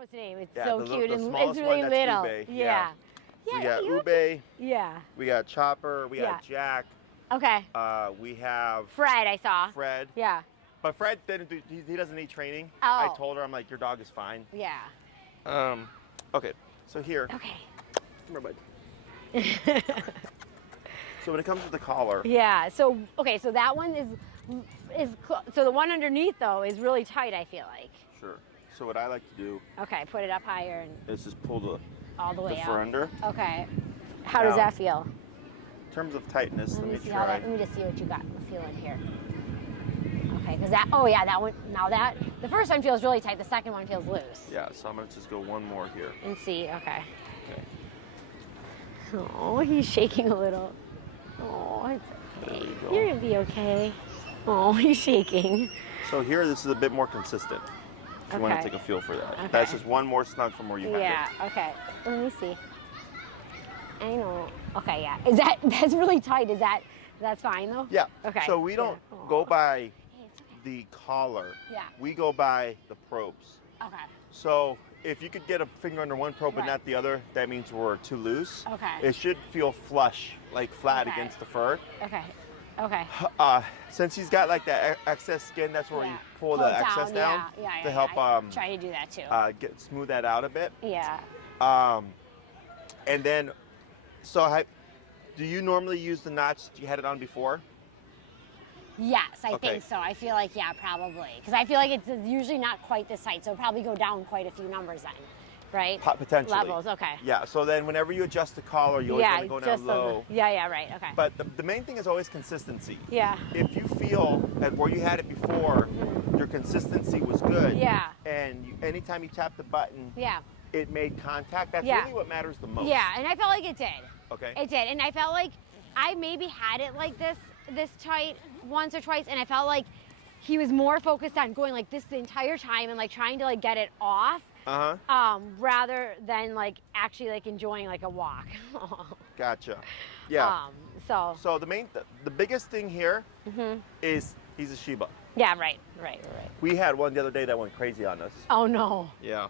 what's the name. It's Yeah, so cute and it's really one, little. Ube. Yeah. We got Ube. Yeah. We got Chopper. We got Jack. Okay. We have Fred, I saw. Fred. Yeah. But Fred he doesn't need training. Oh. I told her, I'm like, your dog is fine. Yeah. Okay. So here. Okay. Come here, bud. So when it comes to the collar. Yeah. So okay. So that one so the one underneath though is really tight. I feel like. Sure. So what I like to do. Okay. Put it up higher and. Is just pull all the way fur out. under. Okay. How does that feel? In terms of tightness, let me see try. let me just see what you got feeling here. Okay, because that, oh yeah, that one, now that, the first one feels really tight, the second one feels loose. Yeah, so I'm going to just go one more here. And see, okay. Okay. Oh, he's shaking a little. Oh, it's okay. You're going to be okay. Oh, he's shaking. So here, this is a bit more consistent. If you want to take a feel for that. Okay. That's just one more snug from where you had it. Yeah, okay. Let me see. I know. Okay, yeah. That's really tight. That's fine though? Yeah. Okay. So we don't go by the collar. Yeah. We go by the probes. Okay. So if you could get a finger under one probe but not the other, that means we're too loose. Okay. It should feel flush, like flat against the fur. Okay. Okay. Since he's got like that excess skin, that's where you pull the excess down to help try to do that too. Smooth that out a bit. Yeah. And then, so do you normally use the notch that you had it on before? Yes, I think so. I feel like, yeah, probably. Because I feel like it's usually not quite this tight, so it'll probably go down quite a few numbers then, right? Potentially. Levels, okay. Yeah, so then whenever you adjust the collar, you always want to go down low. Yeah, right, okay. But the main thing is always consistency. Yeah. If you feel that where you had it before, your consistency was good. Yeah. And anytime you tap the button, it made contact. That's really what matters the most. Yeah, and I felt like it did. Okay. It did, and I felt like I maybe had it like this tight once or twice, and I felt like he was more focused on going like this the entire time and like trying to like get it off. Rather than like actually like enjoying like a walk. Gotcha. Yeah. So the biggest thing here is he's a Shiba. Yeah, right. We had one the other day that went crazy on us. Oh no. Yeah.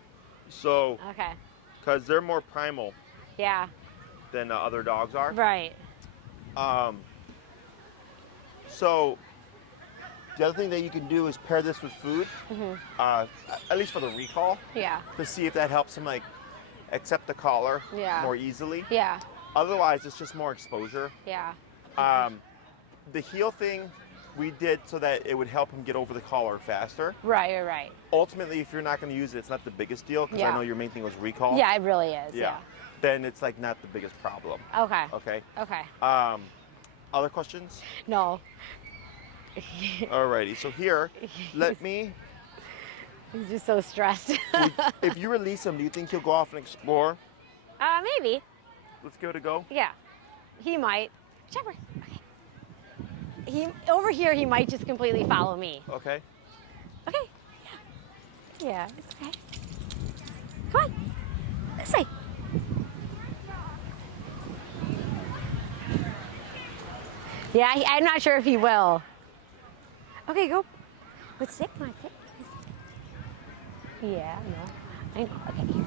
So because they're more primal. Yeah. Than other dogs are. Right. So the other thing that you can do is pair this with food, at least for the recall. Yeah. To see if that helps him like accept the collar more easily. Yeah. Otherwise, it's just more exposure. Yeah. The heel thing we did so that it would help him get over the collar faster. Right. Ultimately, if you're not going to use it, it's not the biggest deal because I know your main thing was recall. Yeah, it really is. Yeah. Then it's like not the biggest problem. Okay. Other questions? No. Alrighty, so here, let me... He's just so stressed. If you release him, do you think he'll go off and explore? Maybe. Let's give it a go? Yeah. He might. Shepherd. Okay. Over here, he might just completely follow me. Okay. Okay. Yeah, it's okay. Come on. This way. Yeah, I'm not sure if he will. Okay, go. Let's sit. Come on, sit. Yeah, no. I know. Okay, here.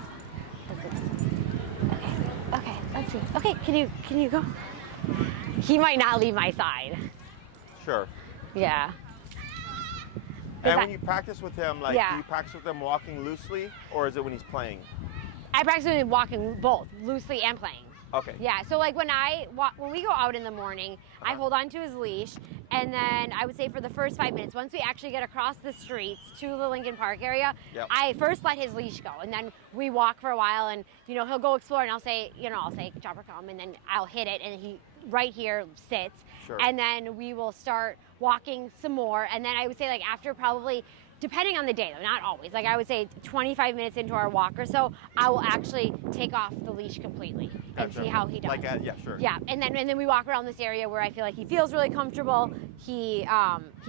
Okay, let's see. Okay, can you go? He might not leave my side. Sure. Yeah. And when you practice with him, like, do you practice with him walking loosely, or is it when he's playing? I practice with him walking both, loosely and playing. Okay. Yeah, so like when we go out in the morning, I hold on to his leash, and then I would say for the first 5 minutes, once we actually get across the streets to the Lincoln Park area, I first let his leash go, and then we walk for a while, and he'll go explore, and I'll say, Chopper, come, and then I'll hit it, and he right here sits, and then we will start walking some more, and then I would say like after probably, depending on the day though, not always, like I would say 25 minutes into our walk or so, I will actually take off the leash completely and see how he does. Yeah, and then we walk around this area where I feel like he feels really comfortable. He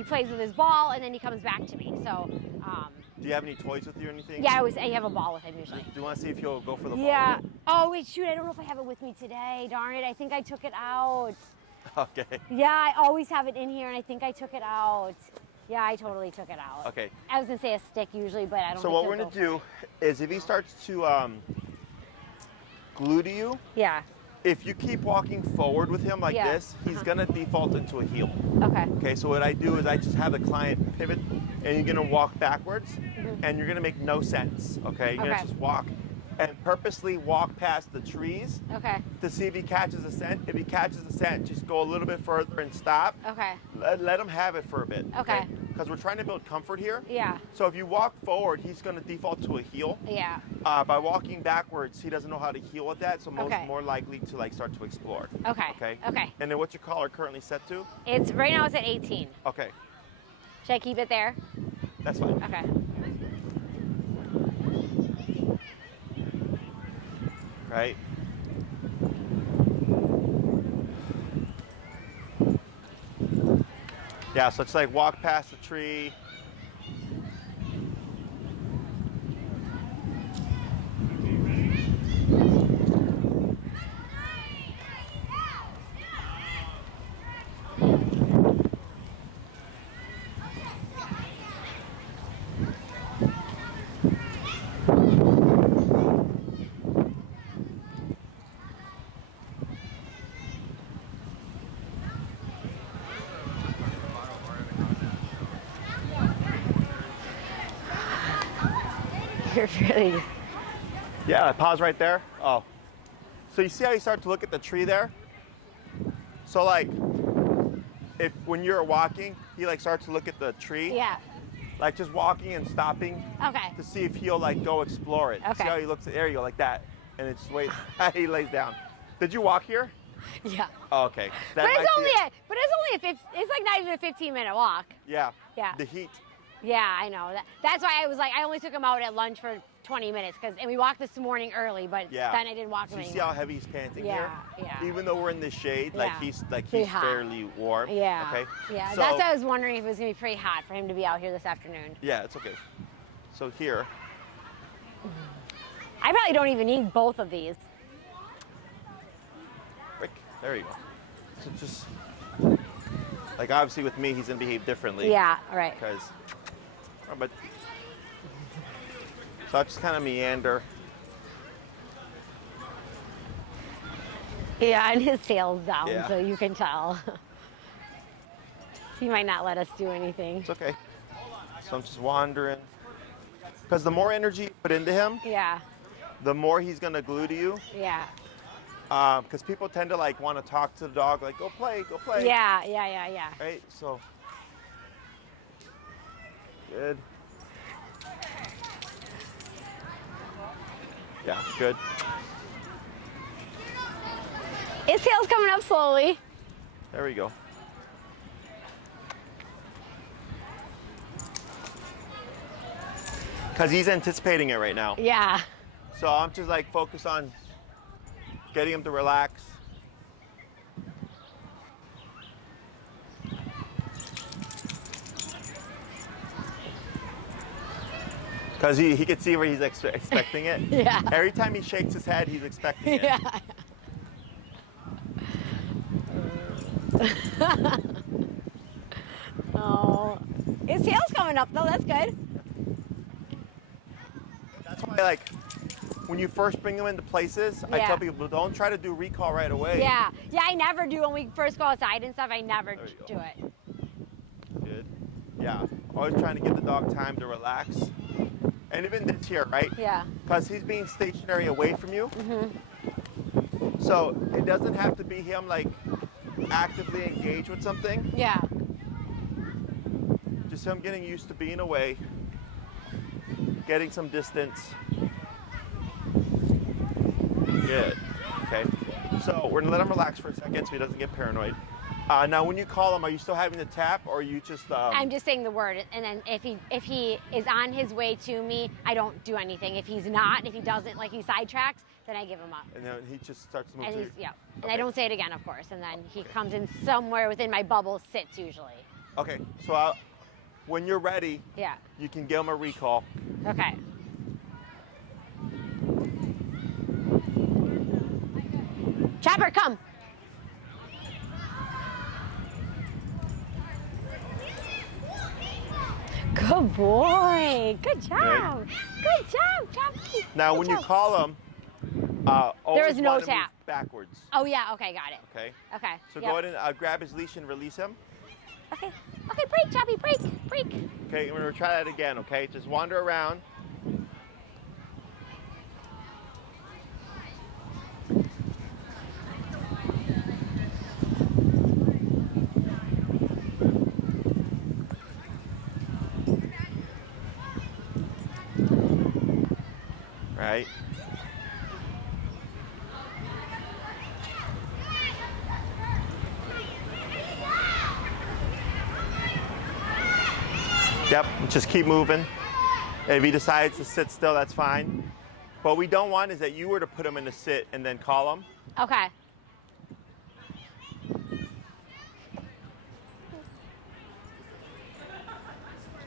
plays with his ball, and then he comes back to me. So. Do you have any toys with you or anything? Yeah, I have a ball with him usually. Do you want to see if he'll go for the ball? Yeah. Oh wait, shoot! I don't know if I have it with me today. Darn it! I think I took it out. Okay. Yeah, I always have it in here, and I think I took it out. Yeah, I totally took it out. Okay. I was gonna say a stick usually, but I don't. So what we're gonna do is if he starts to glue to you, yeah. if you keep walking forward with him like this, he's gonna default into a heel. Okay. Okay, so what I do is I just have the client pivot and you're gonna walk backwards and you're gonna make no sense, okay? You're gonna just walk and purposely walk past the trees to see if he catches a scent. If he catches a scent, just go a little bit further and stop. Okay. Let him have it for a bit. Okay. Because we're trying to build comfort here. Yeah. So if you walk forward, he's gonna default to a heel. Yeah. By walking backwards, he doesn't know how to heel with that, so more likely to like start to explore. Okay. Okay. Okay. And then what's your collar currently set to? It's right now it's at 18. Okay. Should I keep it there? That's fine. Okay. Right. Yeah, so it's like walk past the tree. You're really. Yeah, pause right there. Oh. So you see how you start to look at the tree there? So like, if when you're walking, he like starts to look at the tree. Yeah. Like just walking and stopping. Okay. To see if he'll like go explore it. Okay. See how he looks, there you go, like that. And it's wait, he lays down. Did you walk here? Yeah. Oh, okay. But it's only it's like not even a 15-minute walk. Yeah. Yeah. The heat. Yeah, I know. That's why I was like, I only took him out at lunch for 20 minutes and we walked this morning early, but then I didn't walk him anymore. You see how heavy he's panting here? Yeah. Even though we're in the shade, like he's hot. fairly warm. Yeah. Okay. Yeah. So, that's why I was wondering if it was gonna be pretty hot for him to be out here this afternoon. Yeah, it's okay. So here. I probably don't even need both of these. Rick, there you go. So just like obviously with me, he's gonna behave differently. Yeah. All right. Because, but so I just kind of meander. Yeah, and his tail's down, Yeah. so you can tell. He might not let us do anything. It's okay. So I'm just wandering. Because the more energy you put into him, the more he's gonna glue to you. Yeah. Because people tend to like want to talk to the dog, like go play, go play. Yeah. Right. So good. Yeah, good. His tail's coming up slowly. There we go. Because he's anticipating it right now. Yeah. So I'm just like focused on getting him to relax. Because he could see where he's expecting it. Yeah. Every time he shakes his head, he's expecting it. Yeah. Oh, his tail's coming up though. That's good. That's why, like, when you first bring them into places, I tell people don't try to do recall right away. Yeah, I never do when we first go outside and stuff. I never do it. Good. Yeah. Always trying to give the dog time to relax. And even this here, right? Yeah. Because he's being stationary away from you. Mm-hmm. So it doesn't have to be him like actively engaged with something. Yeah. Just him getting used to being away, getting some distance. Good. Okay. So we're gonna let him relax for a second so he doesn't get paranoid. Now, when you call him, are you still having to tap, or are you just? I'm just saying the word, and then if he is on his way to me, I don't do anything. If he's not, if he doesn't, like he sidetracks, then I give him up. And then he just starts to move. And to he's you. and I don't say it again, of course. And then he comes in somewhere within my bubble, sits usually. Okay. So when you're ready, you can give him a recall. Okay. Chopper, come. Good boy. Good job. Good job, Choppy. Now, when you call him, there is no tap. Backwards. Oh, yeah. Okay, got it. Okay. Okay. So go ahead and grab his leash and release him. Okay. Okay, break, Choppy, break, break. Okay, we're going to try that again, okay? Just wander around. Right. Yep, just keep moving. If he decides to sit still, that's fine. What we don't want is that you were to put him in a sit and then call him. Okay.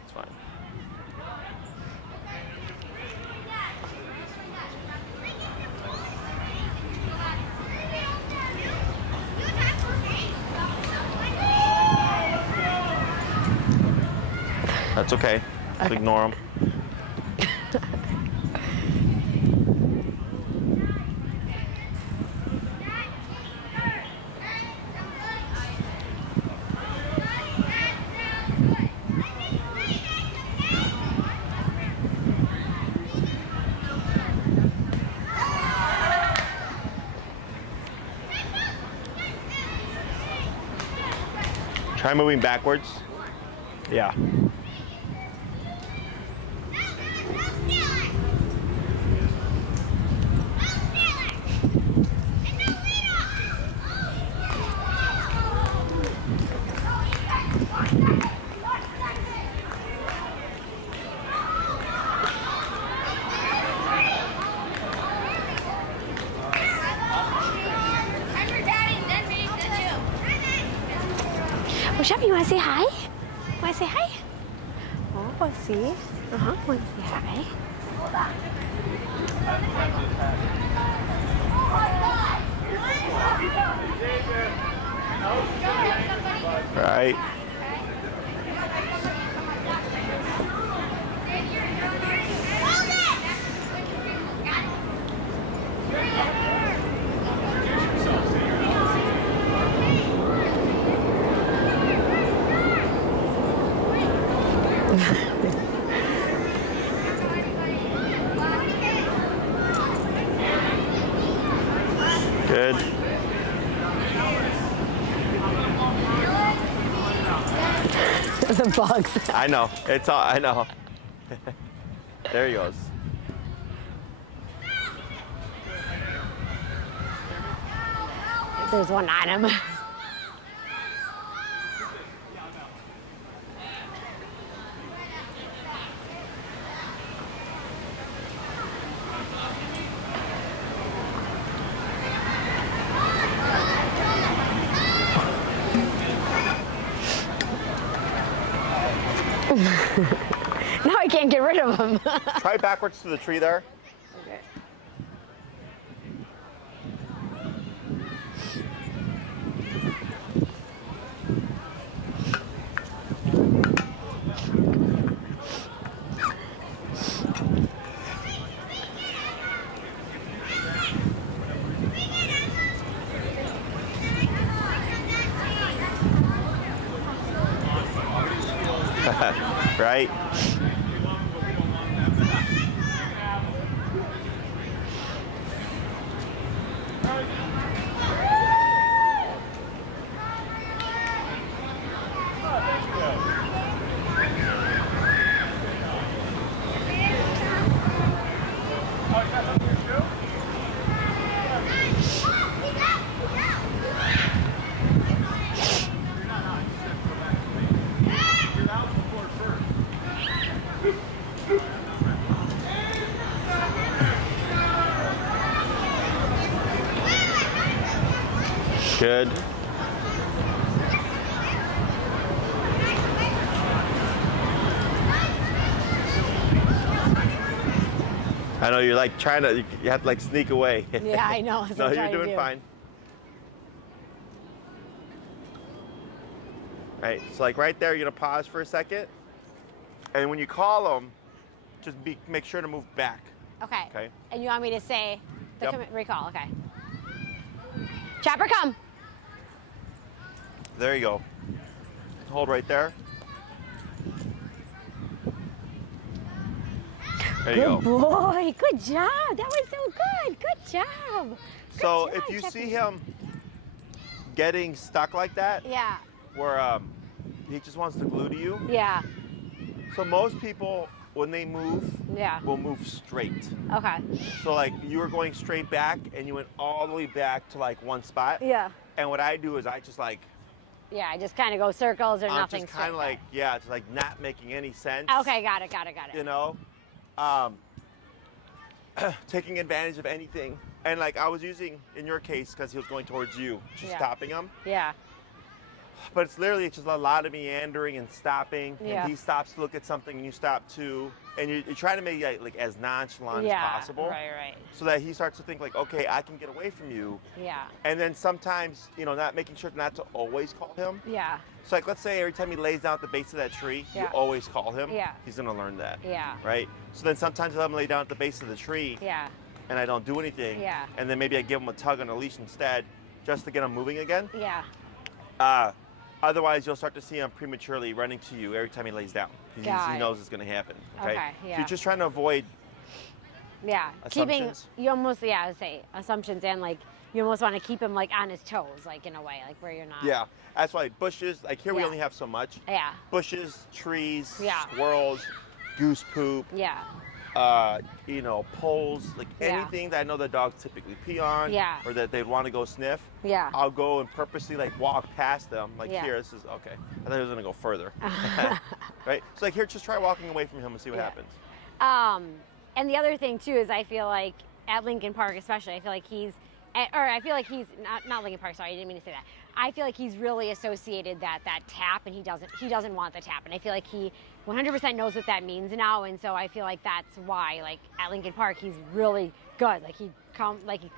It's fine. That's okay. Just ignore him. Try moving backwards. Yeah. Well, Choppy, you want to say hi? Want to say hi? Oh, let's see. Want to say hi? Right. Good. The bugs. I know. It's all. I know. There he goes. There's one on him. Now I can't get rid of him. Try backwards to the tree there. Okay. Right. Good. I know you're like trying to, you have to like sneak away. Yeah, I know. That's No, what I'm you're trying to doing do. fine. Right, so like right there, you're gonna pause for a second, And when you call him, just make sure to move back. Okay. Okay. And you want me to say the Yep. recall? Okay. Chopper, come. There you go. Hold right there. There you go. Good boy. Good job. That was so good. Good job. So if you see him getting stuck like that, Yeah. where he just wants to glue to you. Yeah. So most people, when they move, Yeah. will move straight. Okay. So like you were going straight back and you went all the way back to like one spot. Yeah. And what I do is I just like, Yeah, I just kind of go circles or I'm nothing. just kind of like, yeah, it's like not making any sense. Okay, got it. You know, taking advantage of anything. And like I was using, in your case, because he was going towards you, just stopping him. Yeah. But it's literally just a lot of meandering and stopping. Yeah. And he stops to look at something and you stop too. And you're trying to make it like as nonchalant as possible. Right. So that he starts to think like, okay, I can get away from you. Yeah. And then sometimes, you know, not making sure not to always call him. Yeah. So like, let's say every time he lays down at the base of that tree, you always call him. Yeah. He's gonna learn that. Yeah. Right? So then sometimes I let him lay down at the base of the tree. Yeah. And I don't do anything. Yeah. And then maybe I give him a tug on a leash instead, just to get him moving again. Yeah. Otherwise, you'll start to see him prematurely running to you every time he lays down. He knows it's going to happen. Okay. Okay, yeah. So you're just trying to avoid. Yeah. Assumptions. Keeping you almost I would say assumptions and like you almost want to keep him like on his toes, like in a way, like where you're not. Yeah. That's why bushes. Like here, we Yeah. only have so much. Yeah. Bushes, trees, Yeah. squirrels, goose poop. Yeah. You know, poles, like Yeah. anything that I know the dogs typically pee on. Yeah. Or that they'd want to go sniff. Yeah. I'll go and purposely like walk past them. Like Yeah. here, this is okay. I thought he was gonna go further. Right? So like here, just try walking away from him and see what happens. And the other thing too is I feel like at Lincoln Park especially, I feel like he's not Lincoln Park, sorry, I didn't mean to say that. I feel like he's really associated that tap and he doesn't want the tap. And I feel like he 100% knows what that means now. And so I feel like that's why like at Lincoln Park, he's really good. Like he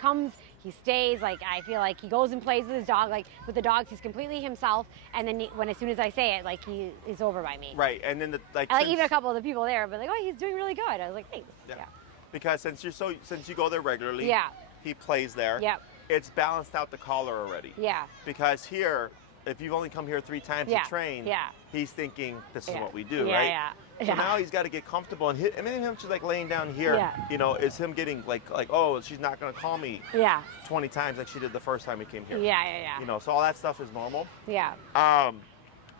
comes, he stays. Like I feel like he goes and plays with his dog. Like with the dogs, he's completely himself. And then as soon as I say it, like he is over by me. Right. And then Even a couple of the people there, but like, oh, he's doing really good. I was like, thanks. Yeah. Because since you go there regularly, Yeah. he plays there. Yep. It's balanced out the collar already. Yeah. Because here, if you've only come here 3 times to train, he's thinking this is what we do, right? Yeah. So now he's got to get comfortable, and him just like laying down here, you know, is him getting like oh, she's not gonna call me 20 times like she did the first time we came here. Yeah. You know, so all that stuff is normal. Yeah.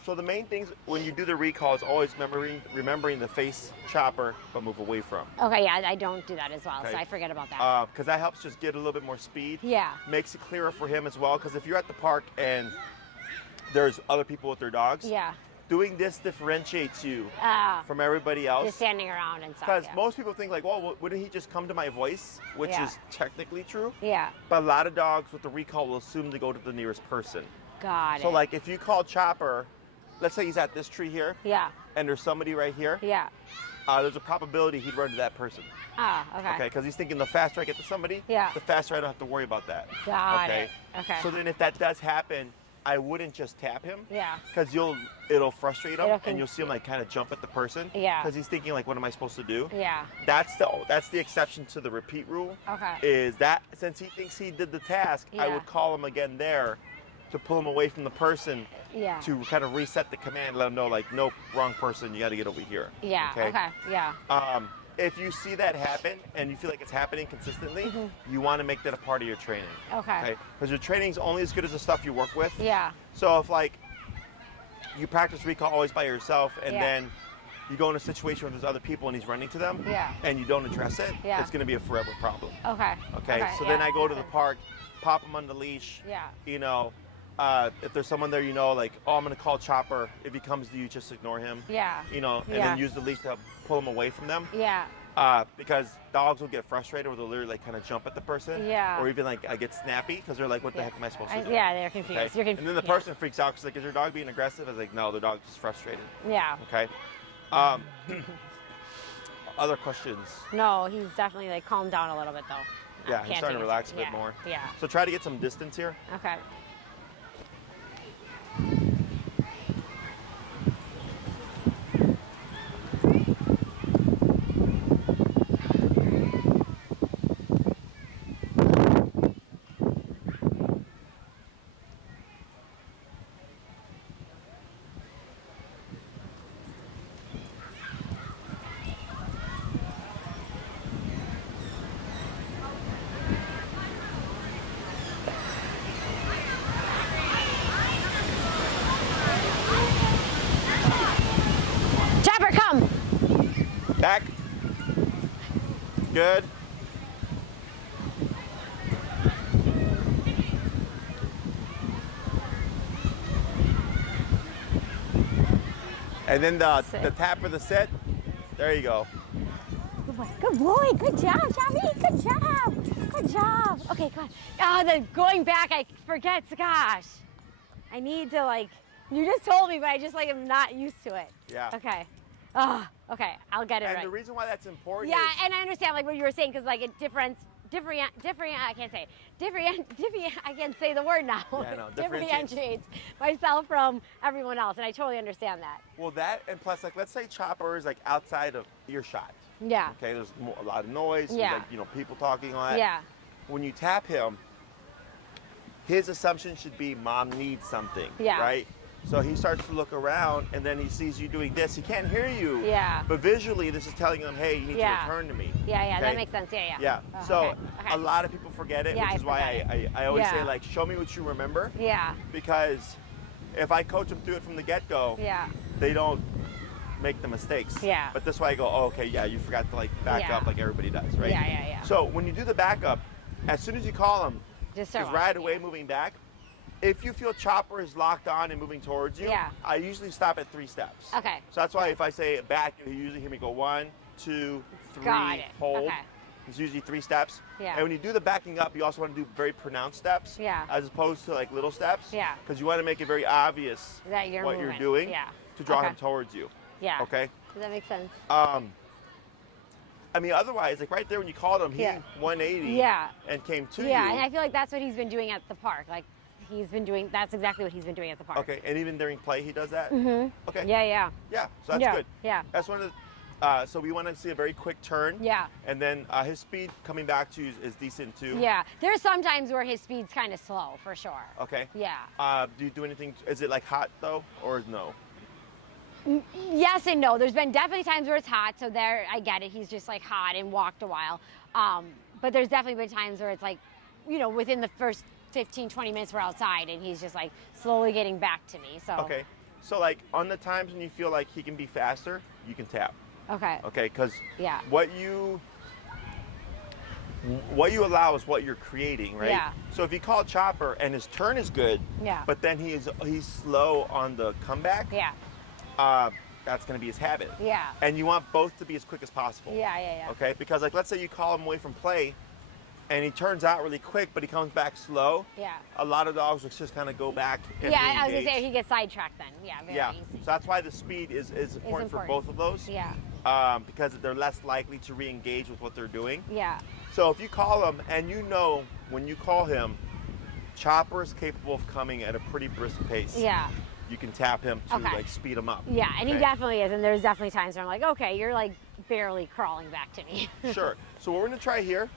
So the main things when you do the recall is always remembering the face chopper, but move away from. Okay, yeah, I don't do that as well, so I forget about that. Because that helps just get a little bit more speed. Yeah. Makes it clearer for him as well, because if you're at the park and there's other people with their dogs, doing this differentiates you from everybody else. Just standing around and stuff. Because most people think like, well, wouldn't he just come to my voice? Which is technically true. Yeah. But a lot of dogs with the recall will assume to go to the nearest person. Got it. So like if you call Chopper, let's say he's at this tree here. Yeah. And there's somebody right here. Yeah. There's a probability he'd run to that person. Okay. Okay, because he's thinking the faster I get to somebody, the faster I don't have to worry about that. Got it. Okay. So then if that does happen, I wouldn't just tap him. Yeah. Because it'll frustrate him and you'll see him like kind of jump at the person. Yeah. Because he's thinking like, what am I supposed to do? Yeah. That's the exception to the repeat rule. Okay. Is that since he thinks he did the task, I would call him again there to pull him away from the person. Yeah. To kind of reset the command, let him know like, nope, wrong person, you got to get over here. Yeah. Okay. Yeah. If you see that happen and you feel like it's happening consistently, you want to make that a part of your training. Okay. Because your training is only as good as the stuff you work with. Yeah. So if like you practice recall always by yourself and then you go in a situation where there's other people and he's running to them and you don't address it, it's going to be a forever problem. Okay. Okay. So then I go to the park, pop him on the leash. Yeah. You know, if there's someone there, you know, like, oh, I'm going to call Chopper. If he comes to you, just ignore him. Yeah. You know, and then use the leash to pull him away from them. Yeah. Because dogs will get frustrated or they'll literally like kind of jump at the person. Yeah. Or even like I get snappy because they're like, what the heck am I supposed to do? Yeah, they're confused. Okay? You're confused. And then the person freaks out because like, is your dog being aggressive? I was like, no, the dog's just frustrated. Yeah. Okay. Other questions? No, he's definitely like calmed down a little bit though. Yeah, he's starting to relax a bit more. Yeah. So try to get some distance here. Okay. Back. Good. And then the tap for the sit. There you go. Good boy. Good job, Tommy. Good job. Good job. Okay, good. Oh, the going back, I forget. Gosh. I need to, like, you just told me, but I just, like, am not used to it. Yeah. Okay. Oh, okay. I'll get it right. And the reason why that's important is... Yeah, and I understand, like, what you were saying, because, like, I can't say it. I can't say the word now. Yeah, I know. Differentiates myself from everyone else, and I totally understand that. Well, that, and plus, like, let's say Chopper is, like, outside of earshot. Yeah. Okay, there's a lot of noise. Yeah. Like, you know, people talking on that. Yeah. When you tap him, his assumption should be mom needs something. Yeah. Right? So he starts to look around, and then he sees you doing this. He can't hear you. Yeah. But visually, this is telling him, hey, you need to return to me. Yeah, yeah, okay? that makes sense. Yeah, yeah. Yeah. Oh, so okay. a lot of people forget it, which is why I always say, like, show me what you remember. Yeah. Because if I coach them through it from the get-go, they don't make the mistakes. Yeah. But that's why I go, oh, okay, yeah, you forgot to, like, back up like everybody does, right? Yeah, yeah, yeah. So when you do the backup, as soon as you call them, just right away moving back. If you feel Chopper is locked on and moving towards you, I usually stop at 3 steps. Okay. So that's why if I say back, you usually hear me go 1, 2, 3, hold. Okay. It's usually 3 steps. Yeah. And when you do the backing up, you also want to do very pronounced steps. Yeah. As opposed to like little steps. Yeah. Because you want to make it very obvious that you're what moving. you're doing to draw him towards you. Yeah. Okay. Does that make sense? I mean, otherwise, like right there when you called him, he 180 and came to you. Yeah, and I feel like that's what he's been doing at the park. Like, he's been doing, that's exactly what he's been doing at the park. Okay, and even during play, he does that? Mm-hmm. Okay. Yeah, yeah. Yeah, so that's good. Yeah. That's one of the, so we want to see a very quick turn. Yeah. And then his speed coming back to you is decent too. Yeah, there's some times where his speed's kind of slow, for sure. Okay. Yeah. Do you do anything, is it like hot though, or no? Yes and no. There's been definitely times where it's hot, so there, I get it. He's just like hot and walked a while. But there's definitely been times where it's like, you know, within the first 15, 20 minutes we're outside and he's just like slowly getting back to me, so. Okay, so like on the times when you feel like he can be faster, you can tap. Okay. Okay, because what you allow is what you're creating, right? Yeah. So if you call Chopper and his turn is good, but then he's slow on the comeback, that's going to be his habit. Yeah. And you want both to be as quick as possible. Yeah, yeah, yeah. Okay, because like let's say you call him away from play, and he turns out really quick, but he comes back slow. Yeah. A lot of dogs will just kind of go back and I was going to say he gets sidetracked then. Yeah, very easy. So that's why the speed is important for both of those. Yeah. Because they're less likely to re-engage with what they're doing. Yeah. So if you call him and you know when you call him, Chopper is capable of coming at a pretty brisk pace. Yeah. You can tap him to like speed him up. Yeah, and he definitely is. And there's definitely times where I'm like, okay, you're like barely crawling back to me. Sure. So what we're gonna try here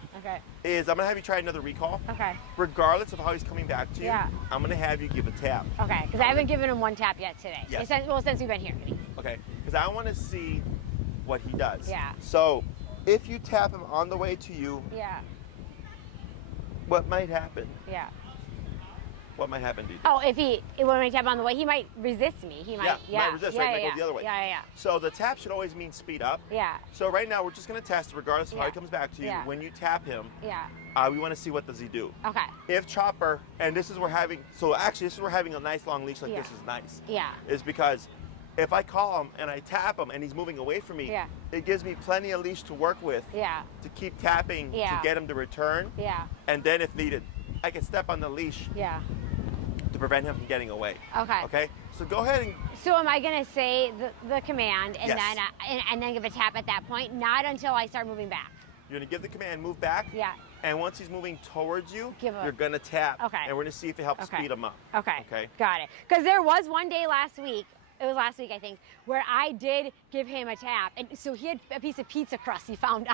is I'm gonna have you try another recall. Okay. Regardless of how he's coming back to you, I'm gonna have you give a tap. Okay, because I haven't given him one tap yet today. Yes. Since we've been here. Okay, because I want to see what he does. Yeah. So if you tap him on the way to you, what might happen? Yeah. What might happen to you? Oh, when I tap on the way, he might resist me. He might, might resist, right? Might go the other way. Yeah. So the tap should always mean speed up. Yeah. So right now we're just gonna test, regardless of how he comes back to you. When you tap him, we want to see what does he do. Okay. If Chopper, and this is we're having a nice long leash like this is nice. Yeah. Is because if I call him and I tap him and he's moving away from me, it gives me plenty of leash to work with. Yeah. To keep tapping to get him to return. Yeah. And then if needed, I can step on the leash. Yeah. To prevent him from getting away. Okay. Okay. So go ahead and. So am I gonna say the command and then give a tap at that point? Not until I start moving back. You're gonna give the command, move back. Yeah. And once he's moving towards you, you're gonna tap. Okay. And we're gonna see if it helps speed him up. Okay. Okay. Got it. Because there was one day last week. It was last week, I think, where I did give him a tap, and so he had a piece of pizza crust he found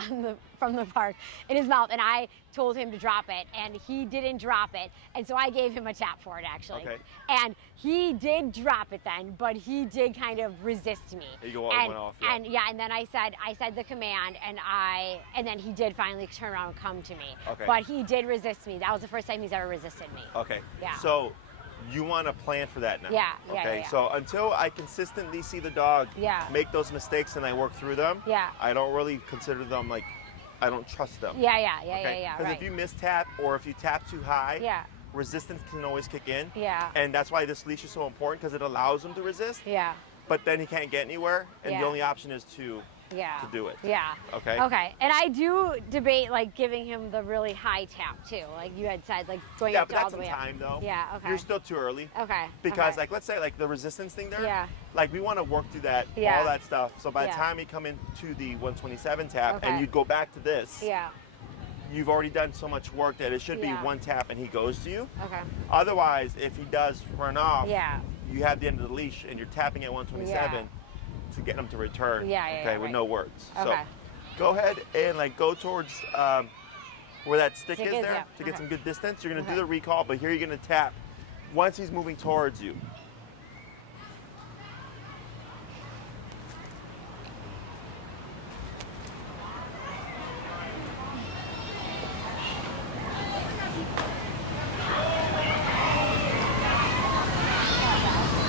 from the park in his mouth, and I told him to drop it, and he didn't drop it, and so I gave him a tap for it actually. Okay. And he did drop it then, but he did kind of resist me. You went off. Yeah. And then I said the command, and then he did finally turn around and come to me. Okay. But he did resist me. That was the first time he's ever resisted me. Okay. Yeah. So You want to plan for that now. Yeah, okay? So until I consistently see the dog make those mistakes and I work through them, I don't really consider them like, I don't trust them. Yeah. Because if you mistap or if you tap too high, resistance can always kick in. Yeah. And that's why this leash is so important, because it allows him to resist. Yeah. But then he can't get anywhere, and the only option is to do it. Yeah. Okay. Okay. And I do debate like giving him the really high tap too, like you had said, like going up to all the way up. Yeah, but that's some time though. Yeah. Okay. You're still too early. Okay. Because like let's say like the resistance thing there. Yeah. Like we want to work through that, all that stuff. So by the time you come into the 127 tap and you go back to this. Yeah. You've already done so much work that it should be one tap and he goes to you. Okay. Otherwise, if he does run off, you have the end of the leash and you're tapping at 127 to get him to return. With no words. So go ahead and like go towards where that stick is there to get some good distance. You're gonna do the recall, but here you're gonna tap once he's moving towards you.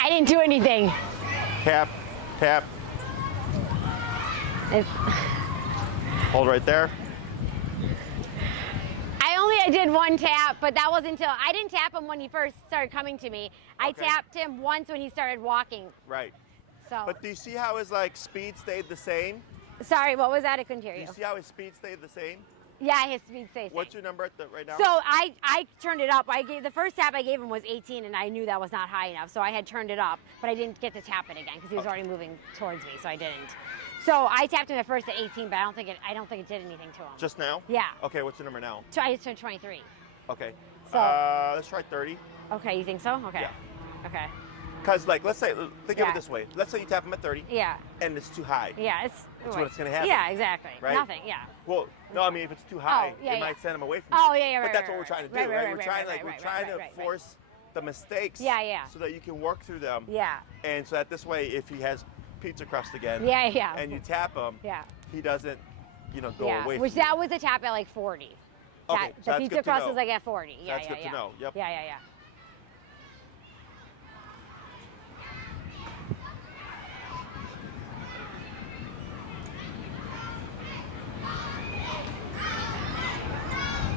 I didn't do anything. Tap, tap. Hold right there. I did one tap, but that wasn't until I didn't tap him when he first started coming to me. I tapped him once when he started walking. Right. So. But do you see how his like speed stayed the same? Sorry, what was that? I couldn't hear you. Do you see how his speed stayed the same? Yeah, his speed stayed the same. What's your number right now? So I turned it up. The first tap I gave him was 18, and I knew that was not high enough, so I had turned it up, but I didn't get to tap it again because he was already moving towards me, so I didn't. So I tapped him at first at 18, but I don't think it did anything to him. Just now? Yeah. Okay, what's your number now? I just turned 23. Okay. So let's try 30. Okay, you think so? Okay. Yeah. Okay. Because like, let's say, think of it this way. Let's say you tap him at 30. Yeah. And it's too high. Yeah, That's what's going to happen. Yeah, exactly. Right? Nothing, yeah. Well, no, I mean, if it's too high, it might send him away from you. Oh, yeah, right. But that's what we're trying to do, right? We're trying to force the mistakes so that you can work through them. Yeah. And so that this way, if he has pizza crust again, and you tap him, he doesn't, go away from Which that was a tap at like 40. Okay, the pizza crust was like at 40. Yeah, that's good to know. Yep. Yeah.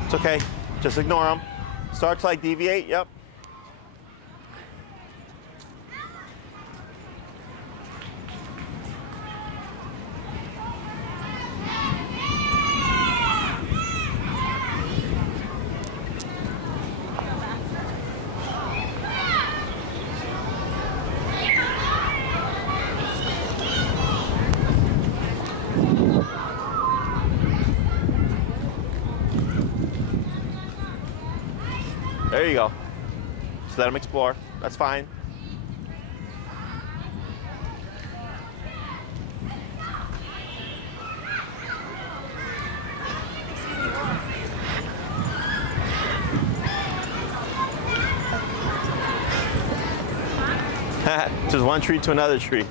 It's okay. Just ignore him. Start to like deviate. Yep. There you go. Just let him explore. That's fine. Just one tree to another tree.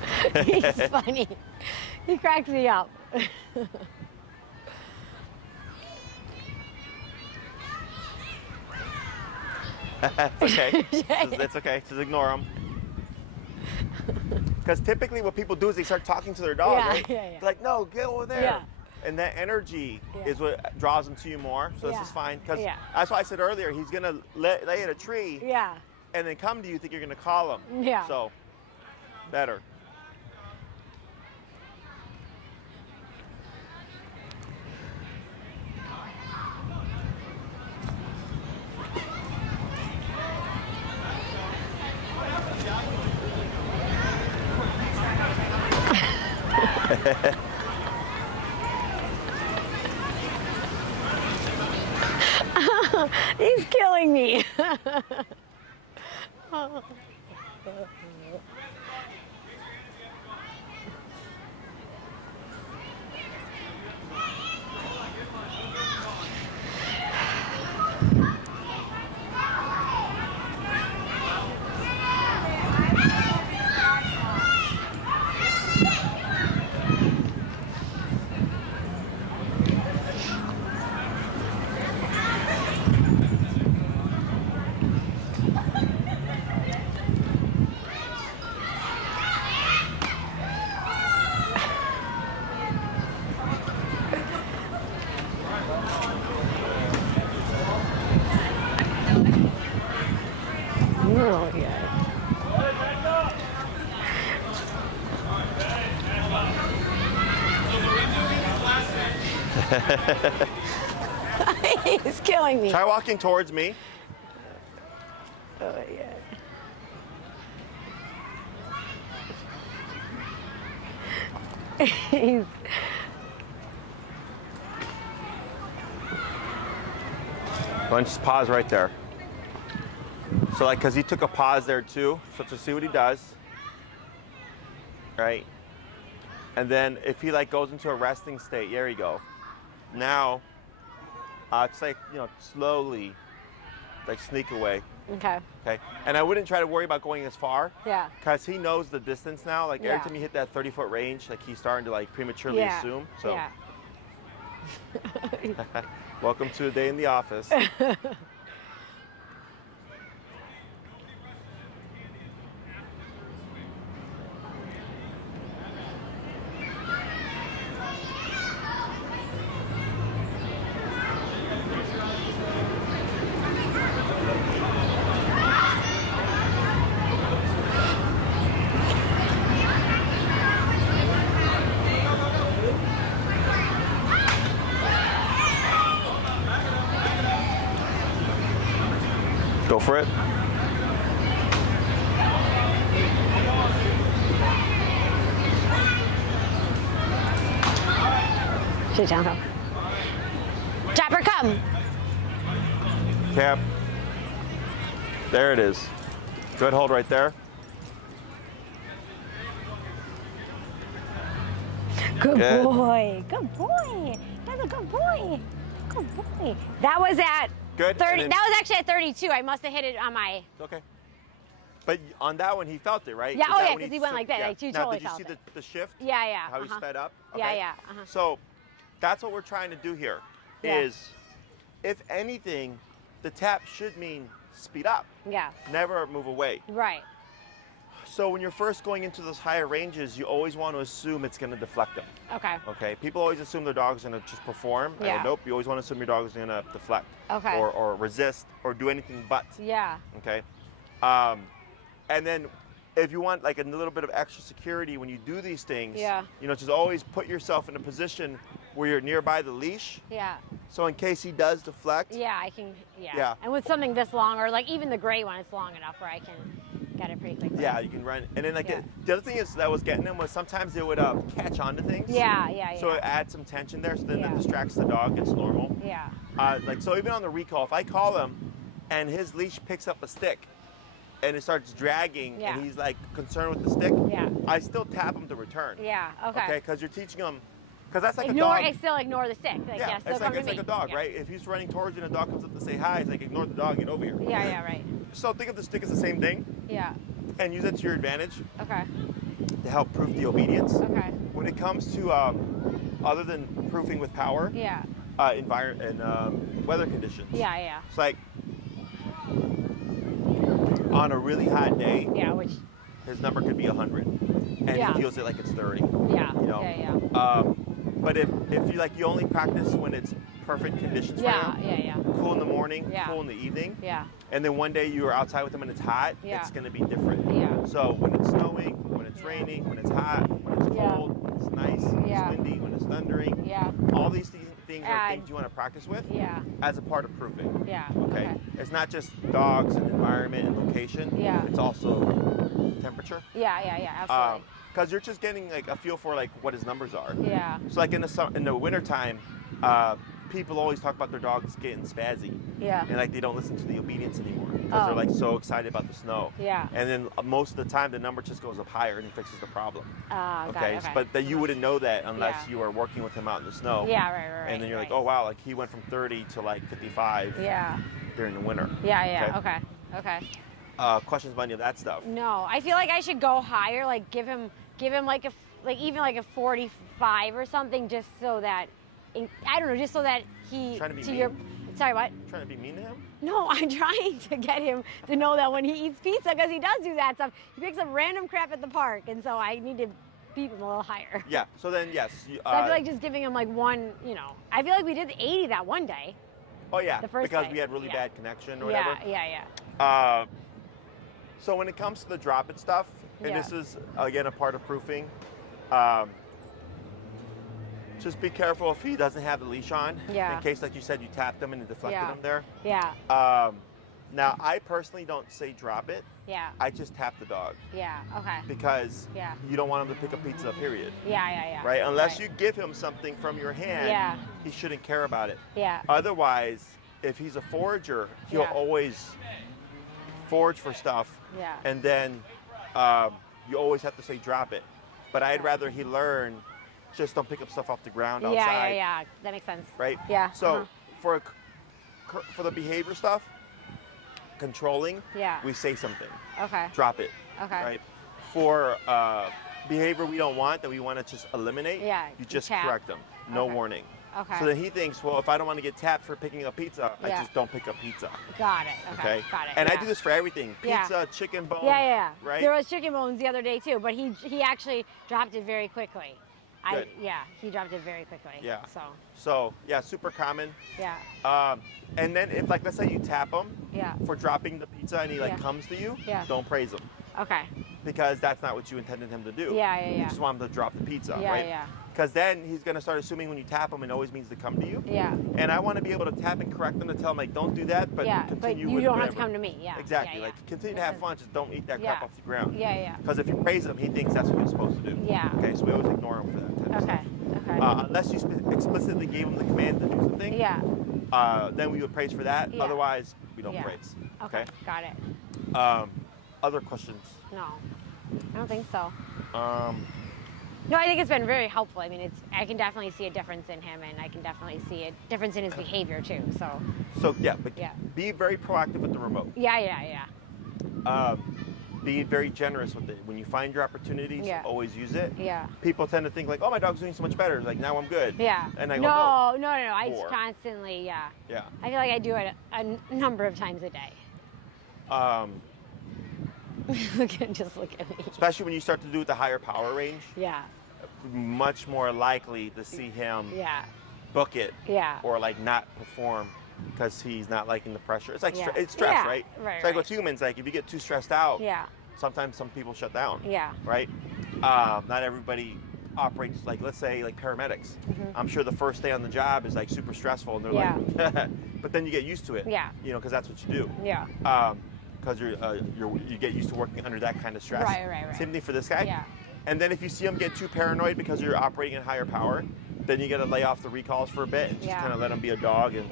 He's funny. He cracks me up. Okay. It's okay. Just ignore them. Because typically what people do is they start talking to their dog, right? They're like, no, get over there. Yeah. And that energy is what draws them to you more. So this is fine. Because that's why I said earlier, he's going to lay at a tree and then come to you, think you're going to call him. Yeah. So, better. He's killing me. He's killing me. Try walking towards me. Oh, yeah. He's... Why don't you just pause right there? So like, cause he took a pause there too, so to see what he does, right? And then if he like goes into a resting state, there you go. Now, it's like, you know, slowly, like sneak away. Okay. Okay. And I wouldn't try to worry about going as far. Yeah. Cause he knows the distance now. Like every time you hit that 30-foot range, like he's starting to like prematurely assume. So. Yeah. Welcome to a day in the office. Go for it. Sit down, come. Chopper, come. Cap. There it is. Good hold right there. Good boy. Good boy. That's a good boy. Good boy. That was at Good. 30. That was actually at 32. I must have hit it on my. Okay. But on that one, he felt it, right? Yeah. Oh yeah, because he went like that. Like, he now, totally did you felt see it. the shift? Yeah, yeah. How he sped up? Yeah, Okay. yeah. So that's what we're trying to do here. Yeah. Is, if anything, the tap should mean speed up. Yeah. Never move away. Right. So when you're first going into those higher ranges, you always want to assume it's going to deflect them. Okay. Okay. People always assume their dog's going to just perform. Yeah. And nope. You always want to assume your dog is going to deflect. Okay. Or resist or do anything but. Yeah. Okay. And then if you want like a little bit of extra security when you do these things, you know, just always put yourself in a position where you're nearby the leash. Yeah. So in case he does deflect. Yeah, I can. Yeah. Yeah. And with something this long, or like even the gray one, it's long enough where I can get it pretty quickly. Yeah, you can run. And then like the other thing is that was getting him was sometimes it would catch onto things. Yeah, yeah, yeah. So it adds some tension there. So then it distracts the dog. It's normal. Yeah. Like so even on the recall, if I call him and his leash picks up a stick and it starts dragging and he's like concerned with the stick, I still tap him to return. Yeah. Okay. Okay, because you're teaching him. Because that's like a dog. I still ignore the stick. Like, yeah, still it's like a dog, right? If he's running towards you and a dog comes up to say hi, it's like ignore the dog, get over here. Yeah, yeah, right. So think of the stick as the same thing. Yeah. And use it to your advantage. Okay. To help proof the obedience. Okay. When it comes to other than proofing with power. Yeah. Environment and weather conditions. Yeah, yeah. It's like on a really hot day. Yeah, which. His number could be 100, and he feels it like it's 30. Yeah. You know? Yeah, yeah. But if you only practice when it's perfect conditions for him. Cool in the morning, cool in the evening. Yeah. And then one day you are outside with him and it's hot, it's going to be different. Yeah. So when it's snowing, when it's raining, when it's hot, when it's cold, when it's nice, when it's windy, when it's thundering. Yeah. All these things are things you want to practice with. Yeah. As a part of proofing. Yeah. Okay. It's not just dogs and environment and location. Yeah. It's also temperature. Yeah, yeah, yeah, absolutely. Because you're just getting like a feel for like what his numbers are. Yeah. So like in the wintertime, people always talk about their dogs getting spazzy. Yeah. And like they don't listen to the obedience anymore because they're like so excited about the snow. Yeah. And then most of the time the number just goes up higher and he fixes the problem. Okay. But that you wouldn't know that unless you are working with him out in the snow. Yeah, right. And then you're like, oh wow, like he went from 30 to like 55. Yeah. During the winter. Yeah, yeah. Okay. Questions about any of that stuff? No, I feel like I should go higher. Like give him like even like a 45 or something, just so that I don't know, just so that he trying to be mean? Sorry, what? Trying to be mean to him? No, I'm trying to get him to know that when he eats pizza, because he does do that stuff, he picks up random crap at the park, and so I need to beep him a little higher. Yeah. So then yes. So I feel like just giving him like one, I feel like we did the 80 that one day. Oh yeah. The first because day. we had really bad connection or whatever. Yeah. So when it comes to the drop it stuff, and this is again a part of proofing, Just be careful if he doesn't have the leash on. Yeah. In case, like you said, you tapped him and deflected him there. Yeah. Now, I personally don't say drop it. Yeah. I just tap the dog. Yeah. Okay. Because you don't want him to pick up pizza, period. Yeah. Right? Unless you give him something from your hand, he shouldn't care about it. Yeah. Otherwise, if he's a forager, he'll always forage for stuff. Yeah. And then you always have to say drop it. But I'd rather he learn, just don't pick up stuff off the ground outside. Yeah. That makes sense. Right? Yeah. So for the behavior stuff, controlling, we say something. Okay. Drop it. Okay. Right? For behavior we don't want, that we want to just eliminate, you just correct them. No warning. Okay. So then he thinks, well, if I don't want to get tapped for picking up pizza, I just don't pick up pizza. Got it. Okay. Got it. And I do this for everything. Pizza, chicken bone. Yeah. Right? There was chicken bones the other day too, but he actually dropped it very quickly. Good. He dropped it very quickly. Yeah. So yeah, super common. Yeah. And then if, like, let's say you tap him for dropping the pizza and he comes to you, don't praise him. Okay. Because that's not what you intended him to do. Yeah. You just want him to drop the pizza, right? Yeah. Because then he's going to start assuming when you tap him, it always means to come to you. Yeah. And I want to be able to tap and correct them to tell him, like, don't do that, but continue but you with don't whatever. have to come to me. Yeah. Exactly. Yeah. Like, continue to have fun, just don't eat that crap off the ground. Yeah. Because if you praise him, he thinks that's what you're supposed to do. Yeah. Okay, so we always ignore him for that type of stuff. Okay. Unless you explicitly gave him the command to do something. Yeah. Then we would praise for that. Yeah. Otherwise, we don't praise. Okay. Got it. Other questions? No, I don't think so. No, I think it's been very helpful. I mean, I can definitely see a difference in him, and I can definitely see a difference in his behavior too. So be very proactive with the remote. Yeah. Be very generous with it. When you find your opportunities, always use it. Yeah. People tend to think like, oh, my dog's doing so much better. Like, now I'm good. Yeah. And I go, no. I just constantly, Yeah. I feel like I do it a number of times a day. Just look at me. Especially when you start to do the higher power range. Yeah. Much more likely to see him book it. Yeah. Or like not perform because he's not liking the pressure. It's like it's stress, right? Right. It's like with humans, like if you get too stressed out, sometimes some people shut down. Yeah. Right? Not everybody operates like, let's say, like paramedics. I'm sure the first day on the job is like super stressful, and they're like, but then you get used to it. Yeah. You know, because that's what you do. Yeah. Because you get used to working under that kind of stress. Right. Same thing for this guy. Yeah. And then if you see him get too paranoid because you're operating at higher power, then you got to lay off the recalls for a bit and just kind of let him be a dog and